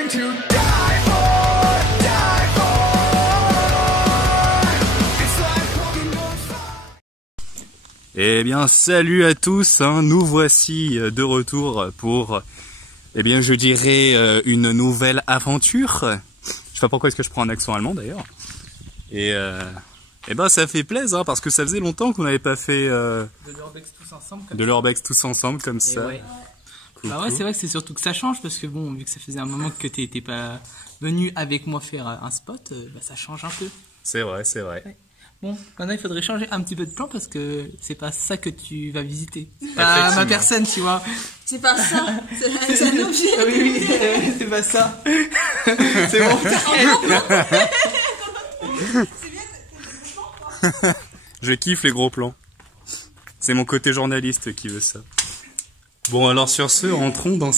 something to die for, die for. It's like walking on fire. Eh bien, salut à tous, hein, nous voici de retour pour, eh bien, je dirais une nouvelle aventure. Je sais pas pourquoi est-ce que je prends un accent allemand d'ailleurs. Et ben, ça fait plaisir, hein, parce que ça faisait longtemps qu'on n'avait pas fait de l'urbex tous ensemble. de l'urbex tous ensemble comme ça. Ouais. Coucou. Bah ouais, c'est vrai que c'est surtout que ça change parce que bon, vu que ça faisait un moment que t'étais pas venu avec moi faire un spot, bah ça change un peu. C'est vrai, c'est vrai. Ouais. Bon, maintenant il faudrait changer un petit peu de plan parce que c'est pas ça que tu vas visiter. Effectivement. Ma personne, tu vois. C'est pas ça, c'est un objet. Ah oui, c'est pas ça. C'est bon. Je kiffe les gros plans. C'est mon côté journaliste qui veut ça. Bon, alors sur ce, entrons dans,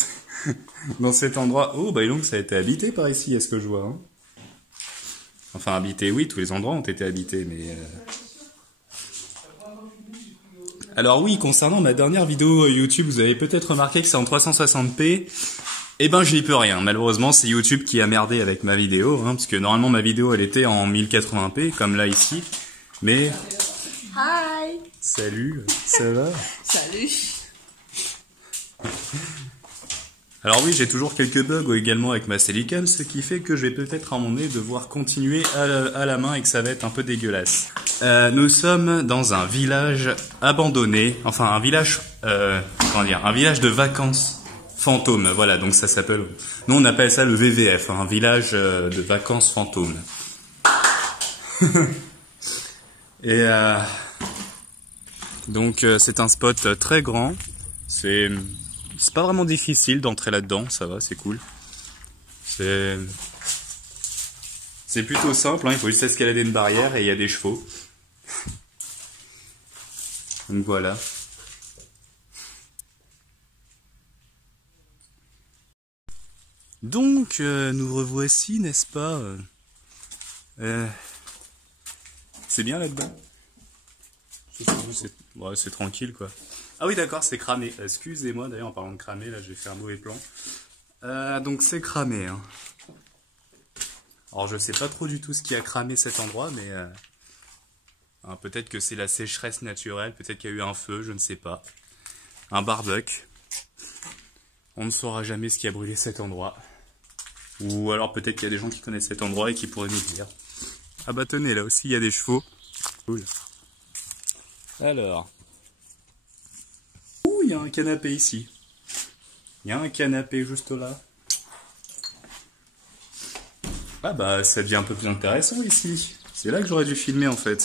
dans cet endroit. Oh, bah donc ça a été habité par ici, est-ce que je vois, hein. Enfin, habité, oui, tous les endroits ont été habités, mais... Alors oui, concernant ma dernière vidéo YouTube, vous avez peut-être remarqué que c'est en 360p. Eh ben, j'y peux rien. Malheureusement, c'est YouTube qui a merdé avec ma vidéo, hein, parce que normalement ma vidéo, elle était en 1080p, comme là ici. Mais... Hi. Salut, ça va? Salut. Alors oui, j'ai toujours quelques bugs également avec ma Steadicam, ce qui fait que je vais peut-être à un moment donné devoir continuer à la main et que ça va être un peu dégueulasse. Nous sommes dans un village abandonné, enfin un village, comment dire, un village de vacances fantômes. Voilà, donc ça s'appelle, nous on appelle ça le VVF, un village de vacances fantômes. Et donc c'est un spot très grand, c'est pas vraiment difficile d'entrer là-dedans, ça va, c'est cool. C'est plutôt simple, hein, il faut juste escalader une barrière et il y a des chevaux. Donc voilà. Donc nous revoici, n'est-ce pas? C'est bien là-dedans? Ouais, c'est tranquille quoi. Ah oui d'accord, c'est cramé. Excusez-moi d'ailleurs en parlant de cramé, là j'ai fait un mauvais plan. Donc c'est cramé, hein. Alors je sais pas trop du tout ce qui a cramé cet endroit, mais hein, peut-être que c'est la sécheresse naturelle, peut-être qu'il y a eu un feu, je ne sais pas. Un barbecue. On ne saura jamais ce qui a brûlé cet endroit. Ou alors peut-être qu'il y a des gens qui connaissent cet endroit et qui pourraient nous dire. Ah bah tenez, là aussi il y a des chevaux. Cool. Alors... Ouh, il y a un canapé ici. Il y a un canapé juste là. Ah bah, ça devient un peu plus intéressant ici. C'est là que j'aurais dû filmer en fait. De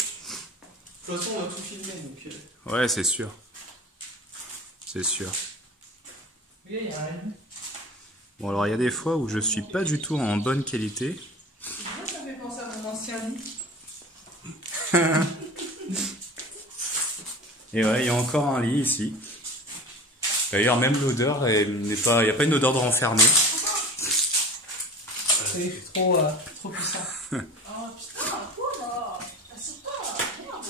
toute façon, on a tout filmé donc. Ouais, c'est sûr. C'est sûr. Oui, il y a rien. Bon, alors il y a des fois où je suis pas du tout en bonne qualité. Ça fait penser à mon ancien lit. Et ouais, il y a encore un lit ici. D'ailleurs, même l'odeur n'est pas... Il n'y a pas une odeur de renfermé. C'est trop puissant. Oh putain, quoi là? Assieds-toi, merde.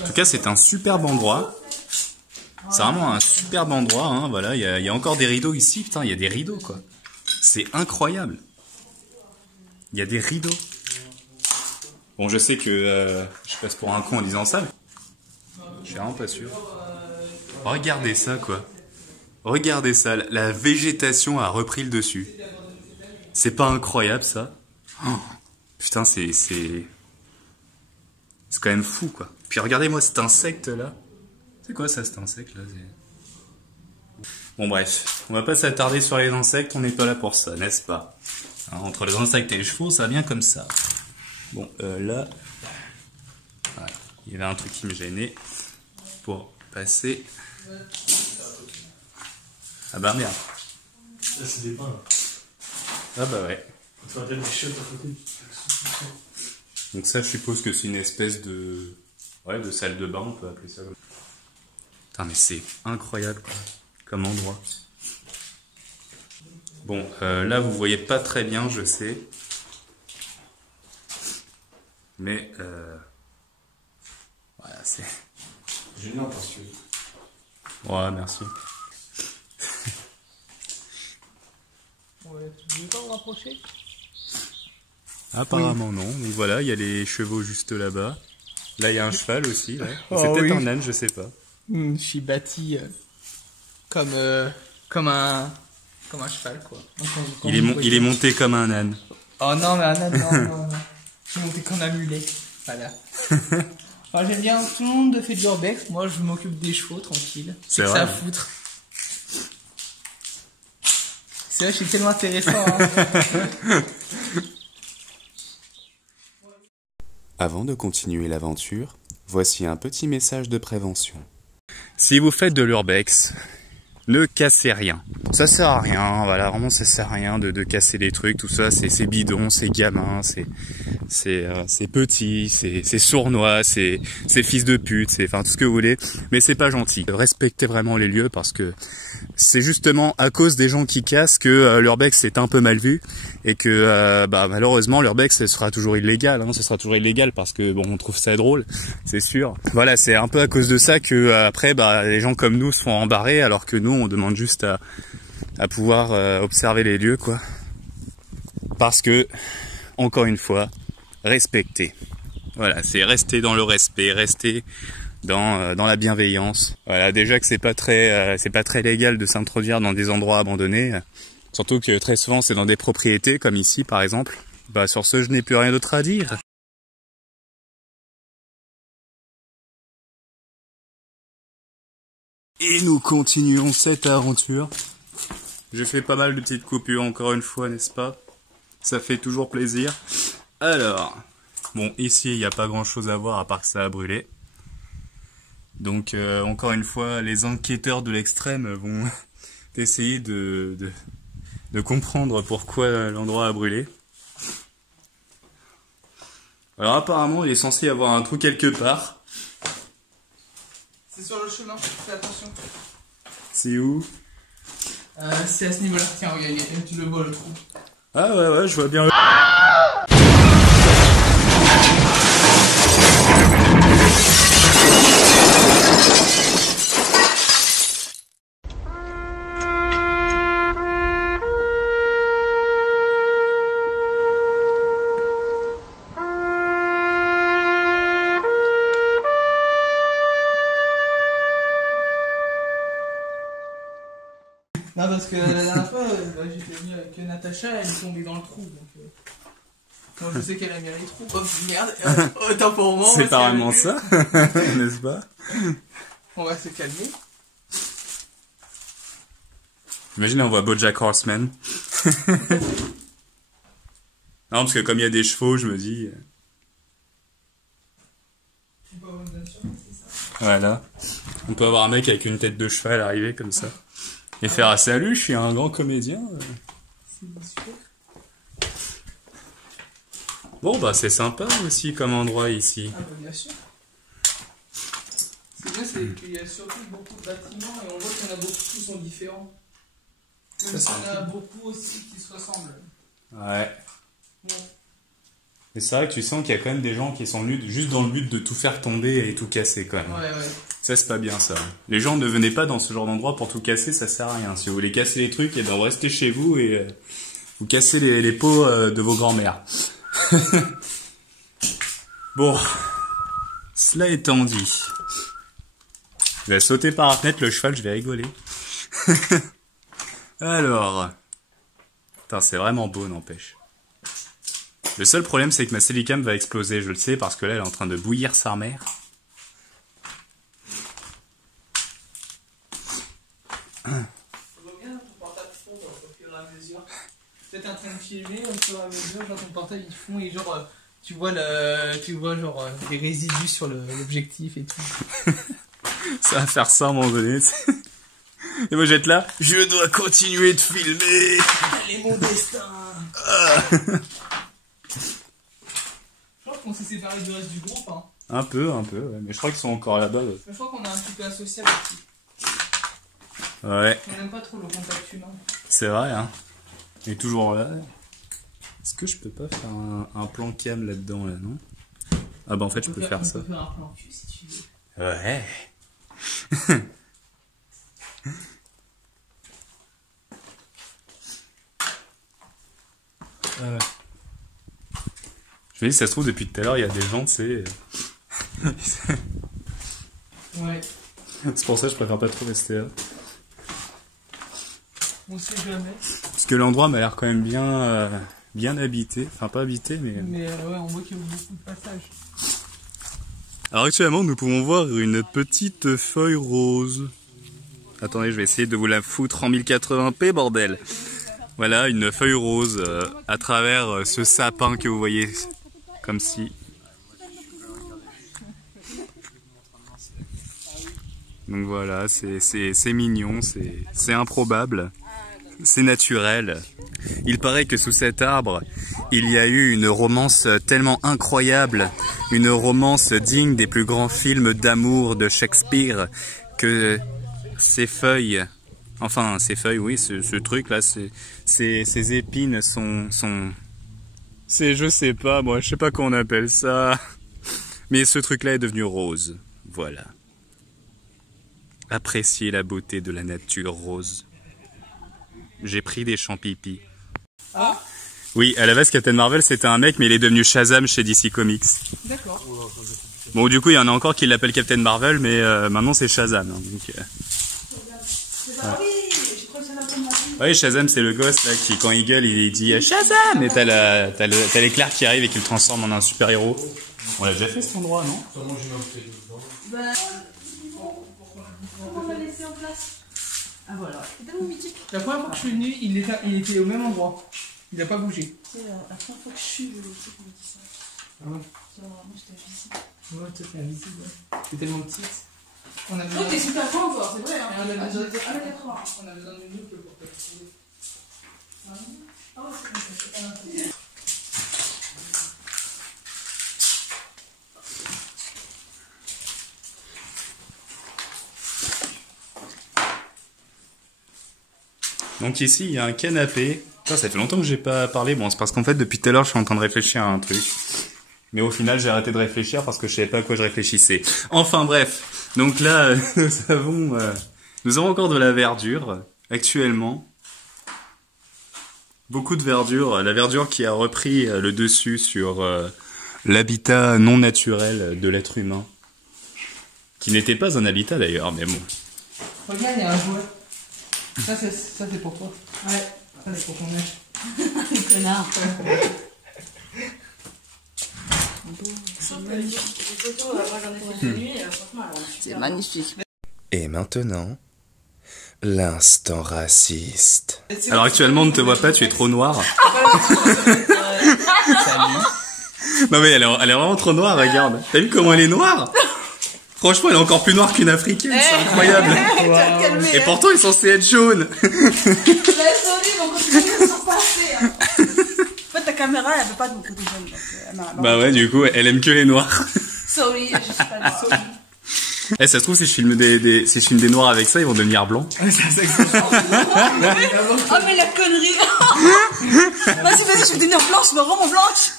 En tout cas, c'est un superbe endroit. C'est vraiment un superbe endroit, hein, voilà. Il y a encore des rideaux ici, putain, il y a des rideaux, quoi. C'est incroyable. Il y a des rideaux. Bon, je sais que je passe pour un con en disant ça, mais je suis vraiment pas sûr. Regardez ça, quoi. Regardez ça, la végétation a repris le dessus. C'est pas incroyable, ça? Oh, putain, c'est quand même fou, quoi. Puis regardez-moi cet insecte-là. C'est quoi ça, cet insecte-là? Bon, bref. On va pas s'attarder sur les insectes, on n'est pas là pour ça, n'est-ce pas? Hein, entre les insectes et les chevaux, ça va bien comme ça. Bon, là... Voilà. Il y avait un truc qui me gênait. Pour passer... Ah bah merde. Là, c'est des pains, là. Ah bah ouais. On fait des chiottes à côté. Donc ça, je suppose que c'est une espèce de... Ouais, de salle de bain, on peut appeler ça. Putain, mais c'est incroyable, quoi, comme endroit. Bon, là, vous voyez pas très bien, je sais. Mais, voilà, c'est... Gênant parce que... Ouais, merci. Ouais, Tu veux pas vous rapprocher? Apparemment non. Donc voilà, il y a les chevaux juste là-bas. Là, il y a un cheval aussi. Là. Oh, C'est peut-être oui. un âne, je sais pas. Je suis bâti comme un cheval, quoi. Il est monté comme un âne. Oh non, mais un âne, non. Je suis monté comme un mulet. Voilà. Enfin, j'aime bien, tout le monde fait de l'urbex. Moi, je m'occupe des chevaux, tranquille. C'est que vrai. ça à foutre. C'est vrai, je suis tellement intéressant. Hein. Avant de continuer l'aventure, voici un petit message de prévention. Si vous faites de l'urbex, ne cassez rien. Ça sert à rien, voilà, vraiment ça sert à rien de casser les trucs, tout ça, c'est bidon, c'est gamin, c'est petit, c'est sournois, c'est fils de pute, c'est enfin tout ce que vous voulez, mais c'est pas gentil. Respectez vraiment les lieux parce que c'est justement à cause des gens qui cassent que l'urbex est un peu mal vu et que malheureusement l'urbex ce sera toujours illégal, hein, ce sera toujours illégal parce que bon on trouve ça drôle, c'est sûr. Voilà, c'est un peu à cause de ça que après les gens comme nous sont embarrés alors que nous on demande juste à pouvoir observer les lieux quoi. Parce que encore une fois, respecter. Voilà, c'est rester dans le respect, rester dans la bienveillance. Voilà, déjà que c'est pas très légal de s'introduire dans des endroits abandonnés, surtout que très souvent c'est dans des propriétés comme ici par exemple. Sur ce, je n'ai plus rien d'autre à dire. Et nous continuons cette aventure. J'ai fait pas mal de petites coupures encore une fois, n'est-ce pas? Ça fait toujours plaisir. Alors, bon, ici il n'y a pas grand chose à voir à part que ça a brûlé. Donc encore une fois, les enquêteurs de l'extrême vont essayer de comprendre pourquoi l'endroit a brûlé. Alors apparemment il est censé y avoir un trou quelque part. C'est sur le chemin, fais attention. C'est où? C'est à ce niveau-là, tiens, regarde, tu le vois le trou. Ah ouais, je vois bien le... Non, parce que la dernière fois, j'étais venu avec Natacha, elle est tombée dans le trou. Donc, moi, je sais qu'elle a mis les trous. Oh merde, autant pour moi. C'est pas vraiment ça, n'est-ce pas? On va se calmer. Imagine, on voit BoJack Horseman. Non, parce que comme il y a des chevaux, je me dis... Voilà. On peut avoir un mec avec une tête de cheval arriver comme ça. Et faire ah, salut, je suis un grand comédien. Bon, c'est sympa aussi comme endroit ici. Ah, bien sûr. Ce qui est bien, c'est qu'il y a surtout beaucoup de bâtiments et on voit qu'il y en a beaucoup qui sont différents. Même s'il y en a beaucoup aussi qui se ressemblent. Ouais. Bon. Et c'est vrai que tu sens qu'il y a quand même des gens qui sont venus juste dans le but de tout faire tomber et tout casser quand même. Ouais. Ça, c'est pas bien ça. Les gens ne venez pas dans ce genre d'endroit pour tout casser, ça sert à rien. Si vous voulez casser les trucs, vous restez chez vous et vous cassez les pots de vos grands-mères. Bon, cela étant dit, je vais sauter par la fenêtre, le cheval, je vais rigoler. Alors, putain, c'est vraiment beau, n'empêche. Le seul problème, c'est que ma Steadicam va exploser, je le sais, parce que là, elle est en train de bouillir sa mère. On voit bien ton portable fond au fur et à mesure. Peut-être en train de filmer, au fur et à mesure, genre ton portable il fond et genre tu vois genre des résidus sur l'objectif et tout. Ça va faire ça à un moment donné. Et moi, je vais être là. Je dois continuer de filmer. Quel est mon destin? Je crois qu'on s'est séparés du reste du groupe, hein. Un peu, ouais. Mais je crois qu'ils sont encore là-bas. Ouais. Je crois qu'on est un petit peu associable aussi. Ouais, On n'aime pas trop le contact humain. c'est vrai, hein. Il est toujours là. Est-ce que je peux pas faire un plan cam là-dedans, là, non? Ah bah en fait, je peux faire ça. On peut faire un plan cul si tu veux. Ouais. me dis, ça se trouve, depuis tout à l'heure, il y a des gens, tu sais... Ouais, C'est pour ça que je préfère pas trop rester là. on sait jamais. Parce que l'endroit m'a l'air quand même bien, bien habité. Enfin, pas habité, mais... Mais ouais, on voit qu'il y a beaucoup de passages. Alors actuellement, nous pouvons voir une petite feuille rose. Attendez, je vais essayer de vous la foutre en 1080p, bordel. Voilà, une feuille rose à travers ce sapin que vous voyez. Comme si... Donc voilà, c'est mignon, c'est improbable, c'est naturel. Il paraît que sous cet arbre, il y a eu une romance tellement incroyable, une romance digne des plus grands films d'amour de Shakespeare, que ces feuilles, oui, ce truc là, ces épines je sais pas, moi, je sais pas comment on appelle ça, mais ce truc là est devenu rose, voilà. Appréciez la beauté de la nature rose. J'ai pris des champs-pipi. Ah, Oui, à la base, Captain Marvel, c'était un mec, mais il est devenu Shazam chez DC Comics. d'accord. Bon, du coup, il y en a encore qui l'appellent Captain Marvel, mais maintenant, c'est Shazam. Hein, donc, Ah oui, j'ai trouvé ça la première fois. Oui, Shazam, c'est le gosse, là, qui, quand il gueule, il dit Shazam! Et t'as l'éclair qui arrive et qui le transforme en un super-héros. On l'a déjà fait, cet endroit, non? Ben, comment on va laisser en place? Ah voilà, c'est tellement mythique. La première fois que je suis venu, il était au même endroit. Il a pas bougé. C'est la première fois que je suis venue, tu sais qu'on me dit ça. Ah ouais. Genre, moi j'étais invisible. Ouais, toi t'es invisible. Ouais. T'es tellement petite. On a Oh, besoin, t'es super grand encore, c'est vrai. Hein. on a besoin de... Ah, 80. on a besoin d'une loupe pour te retrouver. Ah ouais, c'est comme ça, c'est pas n'importe. Donc ici, il y a un canapé. Putain, ça fait longtemps que j'ai pas parlé. Bon, c'est parce qu'en fait, depuis tout à l'heure, je suis en train de réfléchir à un truc. Mais au final, j'ai arrêté de réfléchir parce que je savais pas à quoi je réfléchissais. Enfin bref. Donc là, nous avons encore de la verdure, actuellement. Beaucoup de verdure. La verdure qui a repris le dessus sur l'habitat non naturel de l'être humain. Qui n'était pas un habitat d'ailleurs, mais bon. Regarde, il y a un jouet. Ça c'est pour toi. Ouais. Ça c'est pour ton âge. Connard. C'est magnifique. Et maintenant, l'instant raciste. Alors actuellement, on ne te voit pas, tu es trop noir. Non mais elle est vraiment trop noire, regarde. T'as vu comment elle est noire? Franchement, elle est encore plus noire qu'une africaine, c'est incroyable. Et pourtant, elle est censée être jaune. Laisse Olive, on continue à s'en passer. Hein. En fait, ta caméra, elle veut pas de mon côté jaune. Donc, elle m'a- Bah ouais, du coup, elle aime que les noirs. Sorry, je suis pas là. Sorry. Eh, ça se trouve, si je filme si je filme des noirs avec ça, ils vont devenir blancs. Oh, mais la connerie. Vas-y, je vais devenir blanche, je me rends blanche.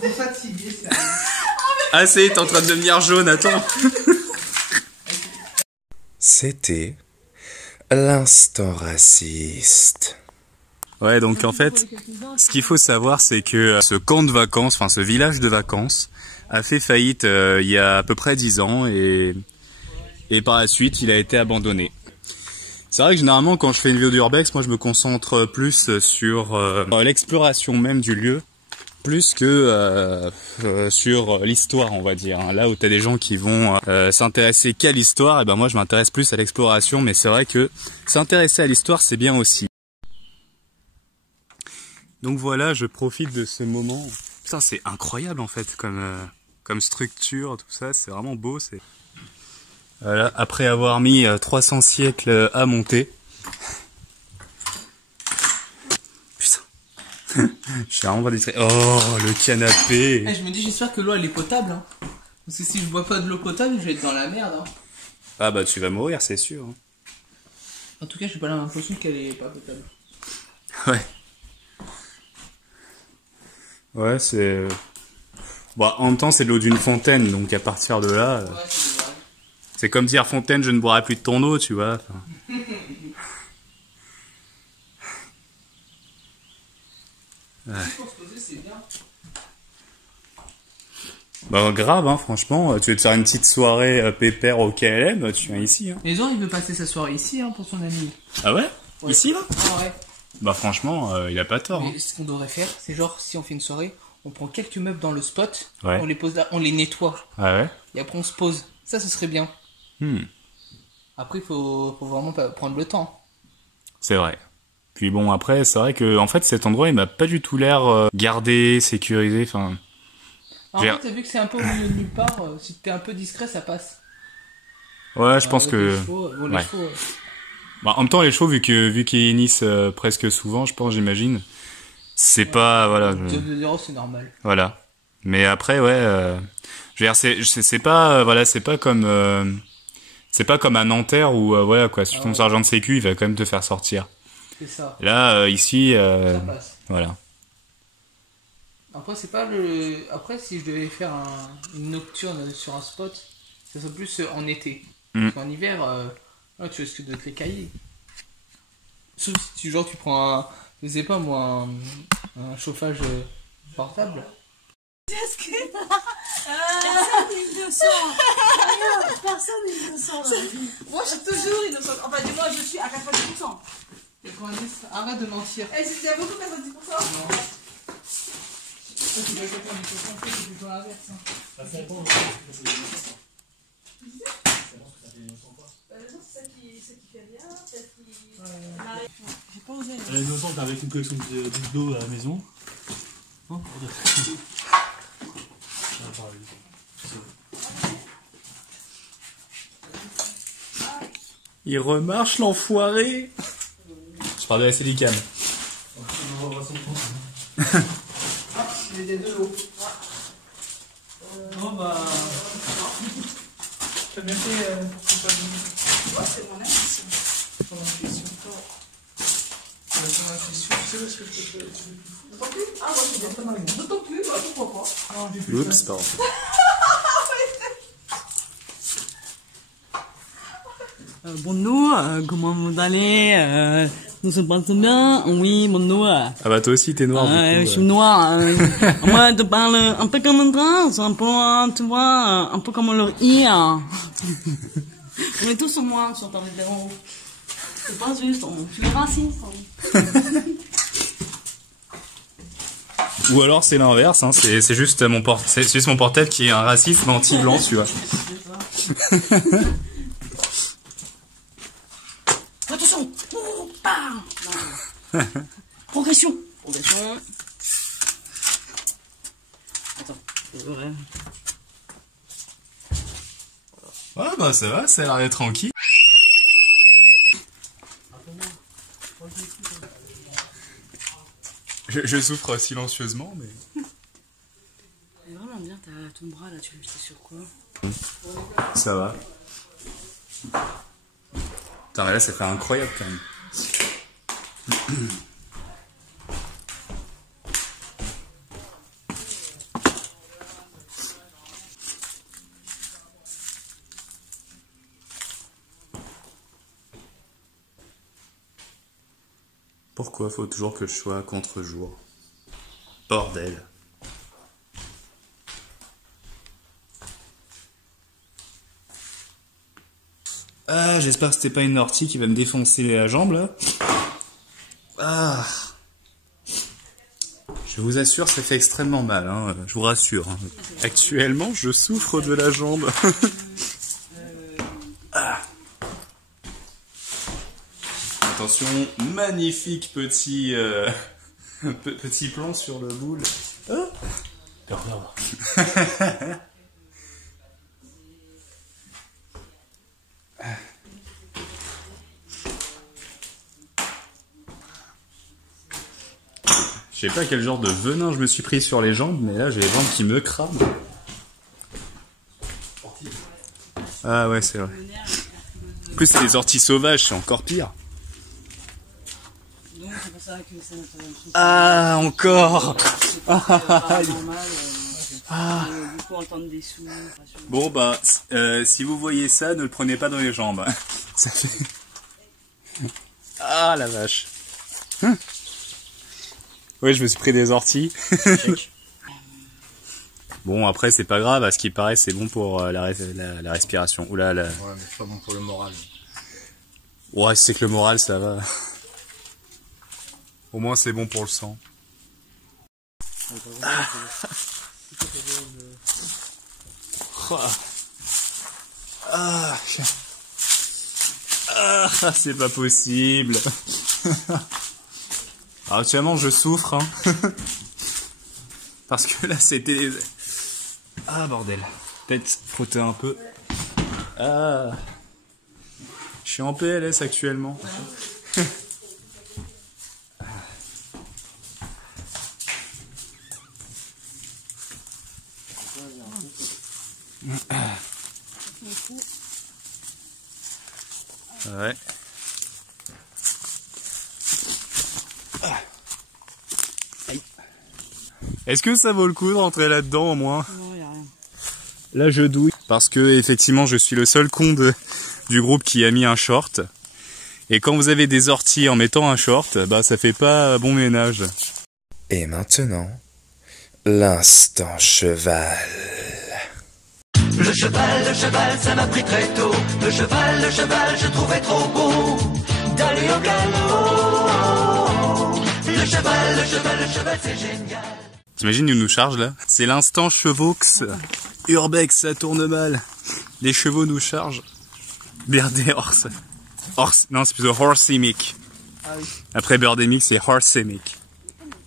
T'es fatigué, ça. Ah, c'est, t'es en train de devenir jaune, attends. C'était l'instant raciste. Ouais, donc en fait, ce qu'il faut savoir, c'est que ce camp de vacances, enfin ce village de vacances, a fait faillite il y a à peu près 10 ans et par la suite, il a été abandonné. C'est vrai que généralement, quand je fais une vidéo d'urbex, moi je me concentre plus sur l'exploration même du lieu, plus que sur l'histoire, on va dire. Là où t'as des gens qui vont s'intéresser qu'à l'histoire, et ben moi je m'intéresse plus à l'exploration, mais c'est vrai que s'intéresser à l'histoire, c'est bien aussi. Donc voilà, je profite de ce moment. Putain, c'est incroyable en fait, comme structure, tout ça, c'est vraiment beau. Voilà, après avoir mis 300 siècles à monter. Putain. Je suis vraiment pas distrait. Oh, le canapé. Je me dis, j'espère que l'eau elle est potable. Hein. Parce que si je bois pas de l'eau potable, je vais être dans la merde. Hein. Ah bah tu vas mourir, c'est sûr. En tout cas, j'ai pas l'impression qu'elle est pas potable. Ouais. Ouais, c'est... Bon, en même temps, c'est de l'eau d'une fontaine, donc à partir de là... Ouais, c'est vrai. C'est comme dire fontaine, je ne boirai plus de ton eau, tu vois. Enfin... Ouais. Pour se poser, c'est bien. Bah grave, hein, franchement, tu veux te faire une petite soirée pépère au KLM, tu viens ici. Hein. Maison, il veut passer sa soirée ici hein, pour son ami. Ah ouais, Ouais. Ici là Ah ouais. Bah franchement, il a pas tort. Hein. Mais ce qu'on devrait faire, c'est genre, si on fait une soirée, on prend quelques meubles dans le spot, Ouais. on les pose là, on les nettoie, Ah ouais et après on se pose. Ça, ce serait bien. Après, il faut vraiment pas prendre le temps. C'est vrai. Puis bon, après, c'est vrai que en fait, cet endroit, il m'a pas du tout l'air gardé, sécurisé, enfin... En J'ai- fait, t'as vu que c'est un peu au milieu de nulle part, si t'es un peu discret, ça passe. Ouais, je pense Avec que... les chevaux, bon, les ouais. chevaux, Bah, en même temps, les chevaux, vu qu'ils hennissent presque souvent, je pense, j'imagine, c'est pas... Voilà, je- de zéro, c'est normal. voilà. Mais après, ouais... je veux dire, c'est pas... voilà, c'est pas comme... c'est pas comme à Nanterre où, voilà, quoi, si tu tombes sur l'agent de sécu, il va quand même te faire sortir. C'est ça. Là, ici... Ça passe. voilà. Après, c'est pas le. Après, si je devais faire une nocturne sur un spot, ça serait plus en été. Parce qu'en hiver, là, tu risques de te les cailler. Sauf si genre tu prends un. Je sais pas moi, un chauffage portable. Personne n'est innocent. Personne n'est innocent. Moi, je suis toujours innocente. Enfin, du moins, je suis à 90%. 90, arrête de mentir. Et si c'est beaucoup 90%. Non. Toi, tu dois être un micro c'est plutôt l'inverse. Hein. Ça fait longtemps, je pense que ça fait innocent. Ça pense que ça fait innocent quoi. C'est ça qui fait bien. C'est ça qui. J'ai pas osé. Elle est innocente avec une collection de dildos à la maison. Hein Il remarche, l'enfoiré. Je parle de la Silicam. Il est de l'eau. Non, bah. T'as bien fait pour qu'on pas de. Ouais, c'est mon intuition. Ton intuition, toi. Ton intuition, tu sais où est-ce que je peux te. D'autant plus. Ah, moi, je suis bien. D'autant plus, bah, pourquoi pas. Ah, j'ai plus. Oups, pardon. Bonjour, comment vous allez nous se passe bien? Oui, bonjour. Ah bah toi aussi, t'es noir, Je du coup. suis noir. Moi, je te parle un peu comme un trans, un peu, tu vois, un peu comme leur ir. On est tous noirs sur ta vidéo. C'est pas juste, tu es raciste. Ou alors c'est l'inverse, hein, c'est juste c'est juste mon portable qui est un racisme anti-blanc, tu vois. Attention! Oh, bam! Non. Progression! Progression. Attends, c'est vrai. Ouais, bah ça va, ça a l'air d'être tranquille. Je souffre silencieusement, mais... C'est vraiment bien, t'as ton bras là, tu le mets sur quoi? Ça va. Putain, mais là, ça fait incroyable quand même. Pourquoi faut toujours que je sois à contre-jour? Bordel. Ah, j'espère que c'était pas une ortie qui va me défoncer la jambe là. Ah. Je vous assure, ça fait extrêmement mal, hein. Je vous rassure. Hein. Actuellement, je souffre de la jambe. Ah. Attention, magnifique petit petit plan sur le boule. Ah. Je sais pas quel genre de venin je me suis pris sur les jambes, mais là j'ai les jambes qui me crament. Ah ouais, c'est vrai. En plus, c'est des orties sauvages, c'est encore pire. Donc, c'est pour ça que ça ne Ah, encore. pas normal. Du coup, entendre des sous. Bon bah, si vous voyez ça, ne le prenez pas dans les jambes. Ça fait... Ah la vache. Ouais, je me suis pris des orties. Bon, après, c'est pas grave. À ce qui paraît, c'est bon pour la respiration. Oula, la... Ouais, mais c'est pas bon pour le moral. Ouais, c'est que le moral, ça va. Au moins, c'est bon pour le sang. Ah. Ah. Ah, c'est pas possible. Alors, actuellement, je souffre, hein. Parce que là, c'était... Ah, bordel. Peut-être frotter un peu. Ah. Je suis en PLS actuellement. Ouais. Est-ce que ça vaut le coup de rentrer là-dedans au moins? Non, y a rien. Là je douille parce que effectivement je suis le seul con du groupe qui a mis un short. Et quand vous avez des orties en mettant un short, bah ça fait pas bon ménage. Et maintenant, l'instant cheval. Le cheval, ça m'a pris très tôt. Le cheval, je trouvais trop beau d'aller au galop. Le cheval, c'est génial. T'imagines, il nous charge là? C'est l'instant chevaux. Urbex, ça tourne mal. Les chevaux nous chargent. Birdé horse. Horse, non, c'est plutôt horsemic. Ah oui. Après Birdemic, c'est horsemic.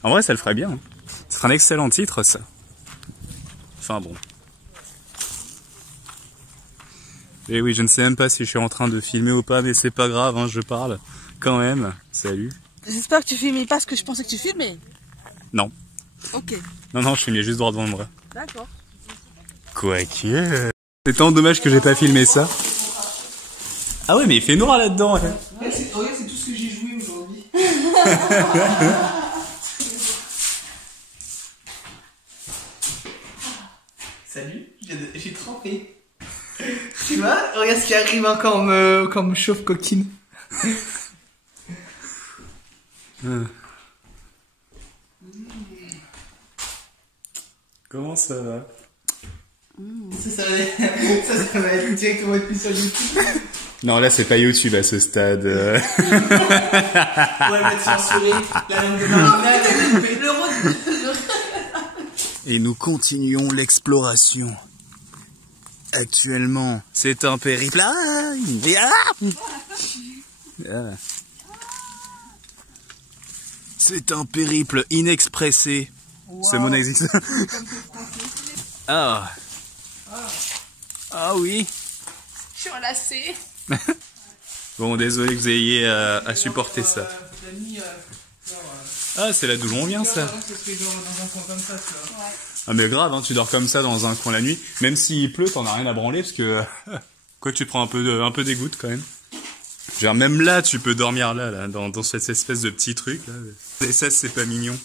En vrai, ça le ferait bien. Hein. Ce serait un excellent titre, ça. Enfin bon. Et oui, je ne sais même pas si je suis en train de filmer ou pas, mais c'est pas grave, hein, je parle quand même. Salut. J'espère que tu filmais pas ce que je pensais que tu filmais. Non. Ok. Non, je filmais juste droit devant moi. D'accord. Quoique... C'est tant dommage que j'ai pas filmé ça. Ah ouais, mais il fait noir là-dedans. Hein. Ouais, c'est tout ce que j'ai joué aujourd'hui. Salut, j'ai trempé. Tu vois, regarde ce qui arrive encore comme chauffe coquine. Comment ça va? Ça va être directement être mis sur YouTube. Non, là, c'est pas YouTube à ce stade. Ouais, mettre censuré, la langue de Marina, Et nous continuons l'exploration. Actuellement, c'est un périple. C'est un périple inexpressé. Wow. Ce mot n'existe pas. Ah. Ah oui. Je suis enlacée. Bon, désolé que vous ayez à supporter ça. Ah, c'est là d'où l'on vient, ça. Ah, mais grave, hein, tu dors comme ça dans un coin la nuit. Même s'il pleut, t'en as rien à branler, parce que... quoi que tu prends un peu des gouttes, quand même. Genre, même là, tu peux dormir là, dans cette espèce de petit truc, là. Et ça, c'est pas mignon.